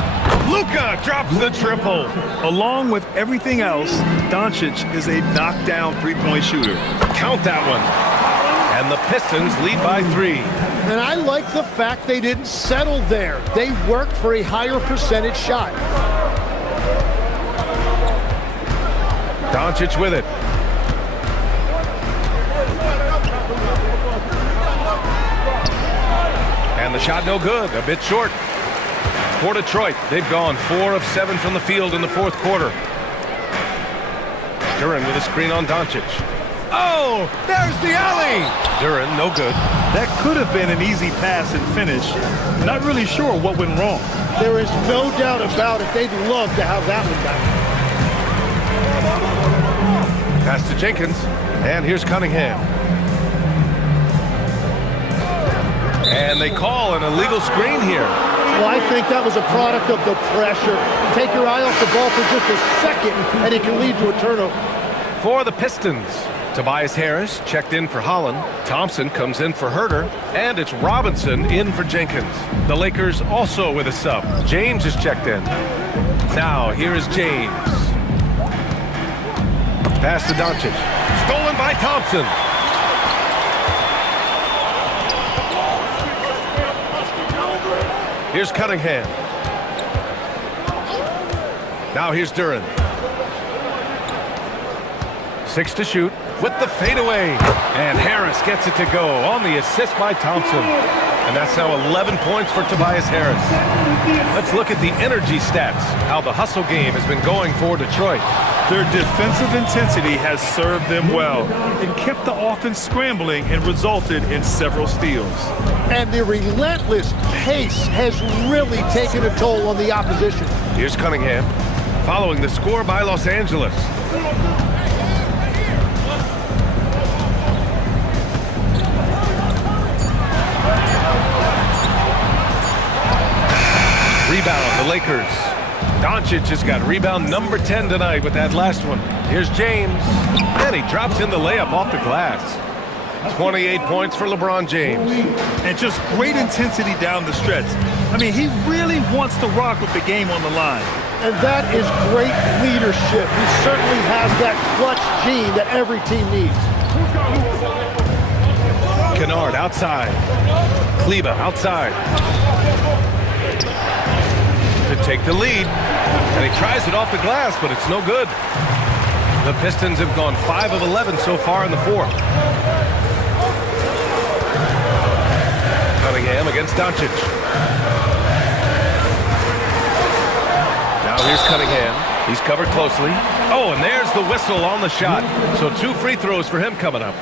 Luka drops the triple. Along with everything else, Doncic is a knockdown three-point shooter. Count that one. And the Pistons lead by 3. And I like the fact they didn't settle there. They worked for a higher percentage shot. Doncic with it. And the shot no good, a bit short. For Detroit, they've gone 4 of 7 from the field in the fourth quarter. Duren with a screen on Doncic. Oh, there's the alley. Duren, no good. That could have been an easy pass and finish. Not really sure what went wrong. There is no doubt about it. They'd love to have that one back. Pass to Jenkins. And here's Cunningham. And they call an illegal screen here. Well, I think that was a product of the pressure. Take your eye off the ball for just a second, and it can lead to a turnover. For the Pistons, Tobias Harris checked in for Holland. Thompson comes in for Herter. And it's Robinson in for Jenkins. The Lakers also with a sub. James is checked in. Now, here is James. Pass to Doncic. Stolen by Thompson. Here's Cunningham. Now here's Duren. 6 to shoot with the fadeaway. And Harris gets it to go on the assist by Thompson. And that's now 11 points for Tobias Harris. Let's look at the energy stats, how the hustle game has been going for Detroit. Their defensive intensity has served them well. It kept the offense scrambling and resulted in several steals. And the relentless pace has really taken a toll on the opposition. Here's Cunningham, following the score by Los Angeles. Rebound, the Lakers. Doncic has got rebound number 10 tonight with that last one. Here's James, and he drops in the layup off the glass. 28 points for LeBron James. And just great intensity down the stretch. I mean, he really wants to rock with the game on the line. And that is great leadership. He certainly has that clutch gene that every team needs. Kennard outside. Kleber outside. To take the lead. And he tries it off the glass, but it's no good. The Pistons have gone 5 of 11 so far in the fourth. Cunningham against Doncic. Now here's Cunningham. He's covered closely. Oh, and there's the whistle on the shot. So 2 free throws for him coming up.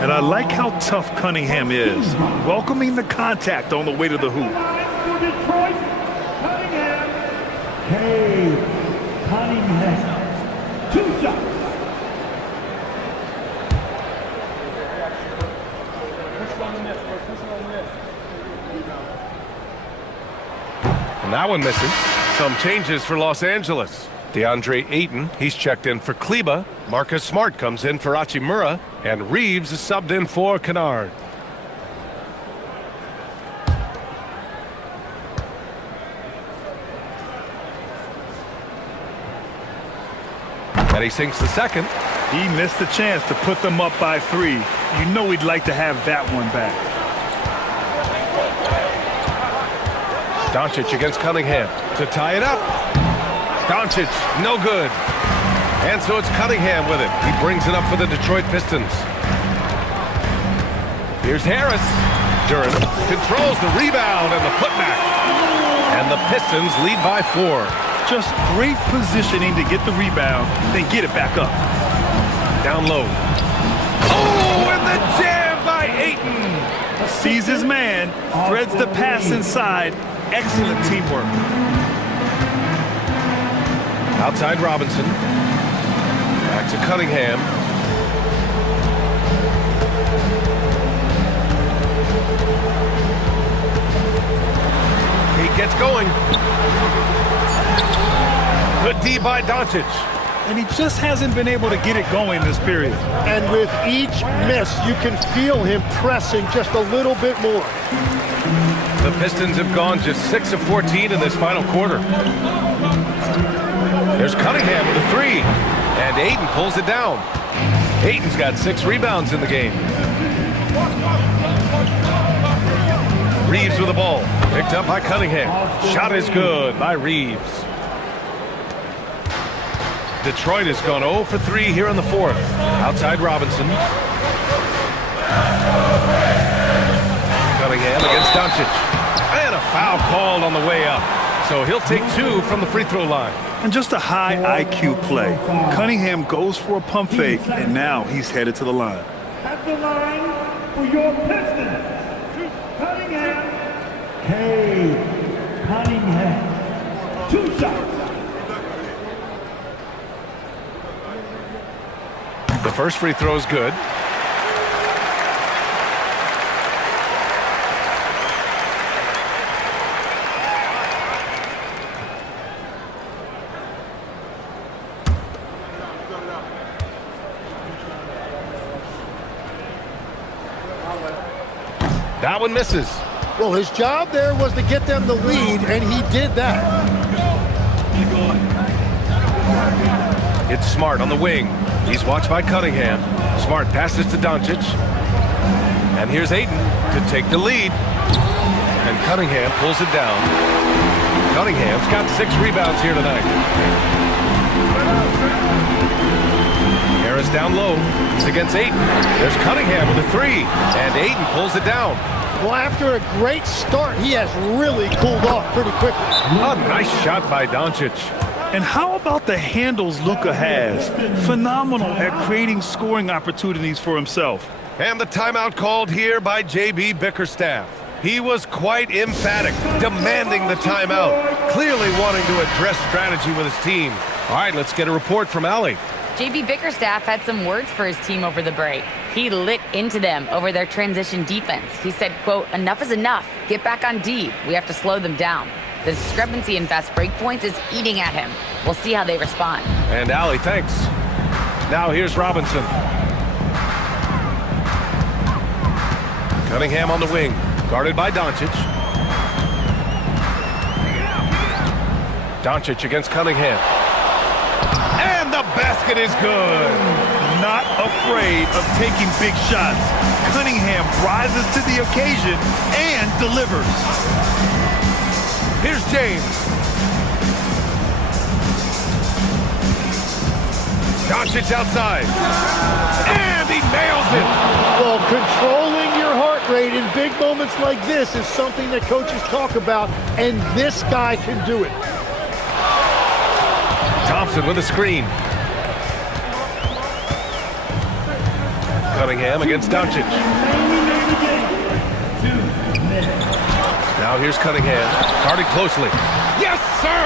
And I like how tough Cunningham is, welcoming the contact on the way to the hoop. Detroit, Cunningham. Cunningham. 2 shots. And that one misses. Some changes for Los Angeles. DeAndre Ayton, he's checked in for Kleber. Marcus Smart comes in for Hachimura. And Reeves is subbed in for Kennard. And he sinks the second. He missed the chance to put them up by 3. You know he'd like to have that one back. Doncic against Cunningham to tie it up. Doncic, no good. And so it's Cunningham with it. He brings it up for the Detroit Pistons. Here's Harris. Duren controls the rebound and the putback. And the Pistons lead by 4. Just great positioning to get the rebound, then get it back up. Down low. Oh, and the jam by Sees his man, threads the pass inside. Excellent teamwork. Outside Robinson. Back to Cunningham. He gets going. Good D by Doncic. And he just hasn't been able to get it going this period. And with each miss, you can feel him pressing just a little bit more. The Pistons have gone just 6 of 14 in this final quarter. There's Cunningham with a three, and Ayton pulls it down. Ayton's got 6 rebounds in the game. Reeves with the ball, picked up by Cunningham. Shot is good by Reeves. Detroit has gone 0 for 3 here in the fourth. Outside Robinson. Cunningham against Doncic. And a foul called on the way up. So he'll take 2 from the free throw line. And just a high IQ play. Cunningham goes for a pump fake, and now he's headed to the line. At the line for your Pistons, Cunningham. Cunningham. 2 shots. The first free throw is good. That one misses. Well, his job there was to get them the lead, and he did that. It's Smart on the wing. He's watched by Cunningham. Smart passes to Doncic. And here's Ayton to take the lead. And Cunningham pulls it down. Cunningham's got 6 rebounds here tonight. Harris down low. It's against Ayton. There's Cunningham with a three. And Ayton pulls it down. Well, after a great start, he has really cooled off pretty quickly. A nice shot by Doncic. And how about the handles Luka has? Phenomenal at creating scoring opportunities for himself. And the timeout called here by J.B. Bickerstaff. He was quite emphatic, demanding the timeout, clearly wanting to address strategy with his team. All right, let's get a report from Allie. J.B. Bickerstaff had some words for his team over the break. He lit into them over their transition defense. He said, quote, "Enough is enough. Get back on D. We have to slow them down. The discrepancy in fast break points is eating at him. We'll see how they respond." And Allie, thanks. Now here's Robinson. Cunningham on the wing, guarded by Doncic. Doncic against Cunningham. And the basket is good. Not afraid of taking big shots. Cunningham rises to the occasion and delivers. Here's James. Doncic outside. And he nails it. Well, controlling your heart rate in big moments like this is something that coaches talk about, and this guy can do it. Thompson with a screen. Cunningham against Doncic. Now here's Cunningham, guarded closely. Yes, sir!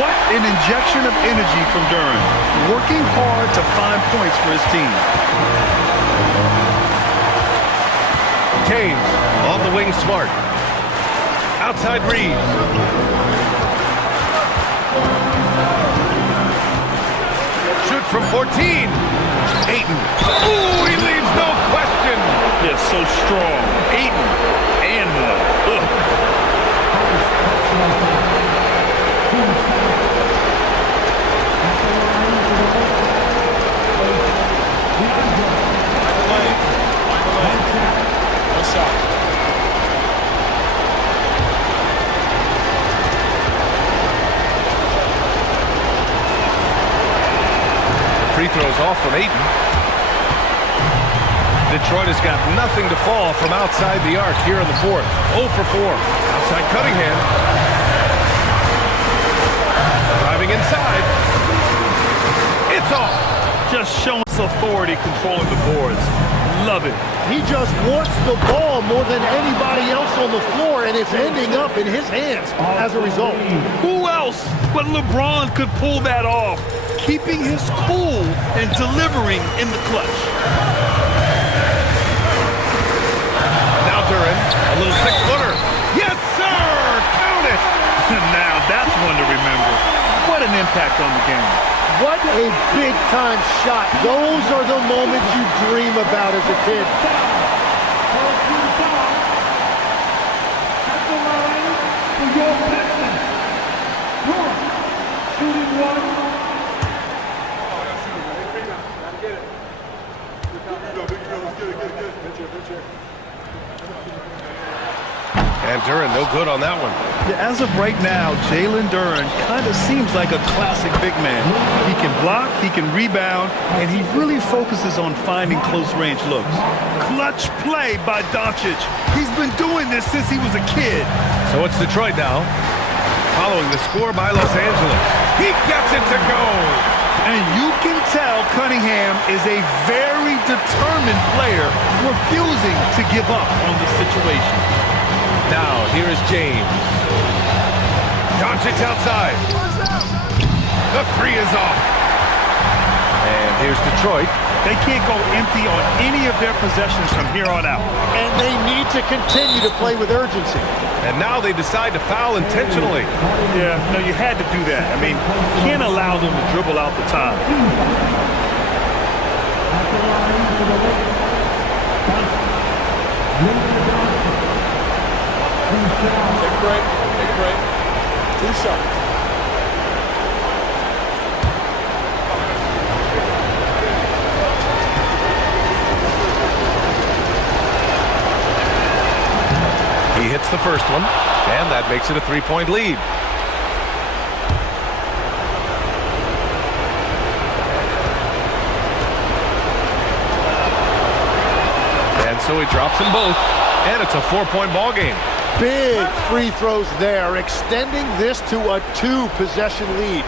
What an injection of energy from Duran. Working hard to find points for his team. James on the wing, Smart. Outside Reeves. Shoot from 14. Ayton. Ooh, he leaves no question. Yes, so strong. Ayton and one. Free throws off from Ayton. Detroit has got nothing to fall from outside the arc here in the fourth. 0 for 4. Outside Cunningham. Driving inside. It's off. Just showing us authority controlling the boards. love it. He just wants the ball more than anybody else on the floor, and it's ending up in his hands as a result. Who else but LeBron could pull that off, keeping his cool and delivering in the clutch. Now Duran, a little six-footer. Yes, sir! Count it! Now that's one to remember. What an impact on the game. What a big-time shot. Those are the moments you dream about as a kid. At the line for your Pistons. Shooting one. And Duran, no good on that one. Yeah, as of right now, Jalen Duran kind of seems like a classic big man. He can block, he can rebound, and he really focuses on finding close-range looks. Clutch play by Doncic. He's been doing this since he was a kid. So it's Detroit now, following the score by Los Angeles. He gets it to go! And you can tell Cunningham is a very determined player, refusing to give up on the situation. Now, here is James. Doncic outside. The three is off. And here's Detroit. They can't go empty on any of their possessions from here on out. And they need to continue to play with urgency. And now they decide to foul intentionally. Yeah, no, you had to do that. I mean, you can't allow them to dribble out the time. At the line for the Lakers. Take a break. Take a break. 2 shots. He hits the first one, and that makes it a 3-point lead. And so he drops them both, and it's a 4-point ball game. Big free throws there, extending this to a 2-possession lead.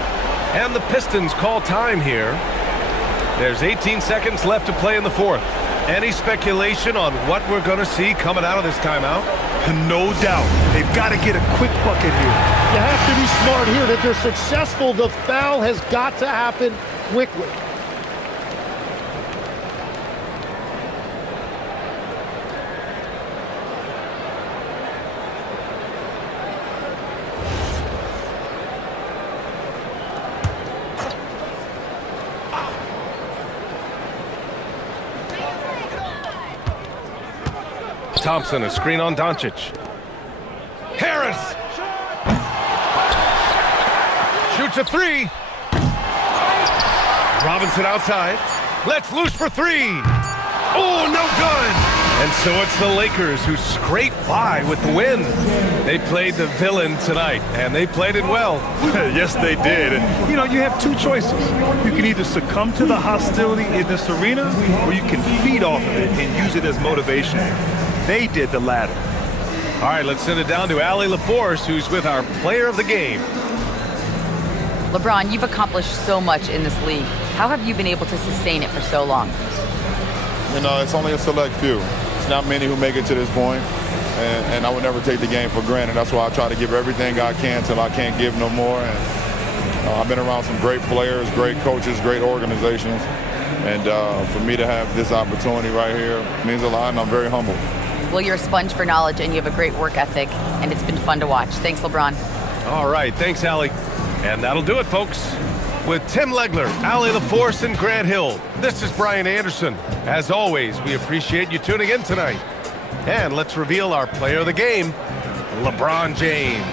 And the Pistons call time here. There's 18 seconds left to play in the fourth. Any speculation on what we're going to see coming out of this timeout? No doubt. They've got to get a quick bucket here. You have to be smart here. If they're successful, the foul has got to happen quickly. Thompson, a screen on Doncic. Harris! Shoots a three. Robinson outside. Let's loose for three. Oh, no good! And so it's the Lakers who scrape by with the win. They played the villain tonight, and they played it well. Yes, they did. And, you know, you have two choices. You can either succumb to the hostility in this arena, or you can feed off of it and use it as motivation. They did the latter. All right, let's send it down to Allie LaForce, who's with our player of the game. LeBron, you've accomplished so much in this league. How have you been able to sustain it for so long? You know, it's only a select few. It's not many who make it to this point, and I would never take the game for granted. That's why I try to give everything I can till I can't give no more. And I've been around some great players, great coaches, great organizations, and for me to have this opportunity right here means a lot, and I'm very humbled. Well, you're a sponge for knowledge, and you have a great work ethic, and it's been fun to watch. Thanks, LeBron. All right, thanks, Allie. And that'll do it, folks. With Tim Legler, Allie LaForce, and Grant Hill, this is Brian Anderson. As always, we appreciate you tuning in tonight. And let's reveal our player of the game, LeBron James.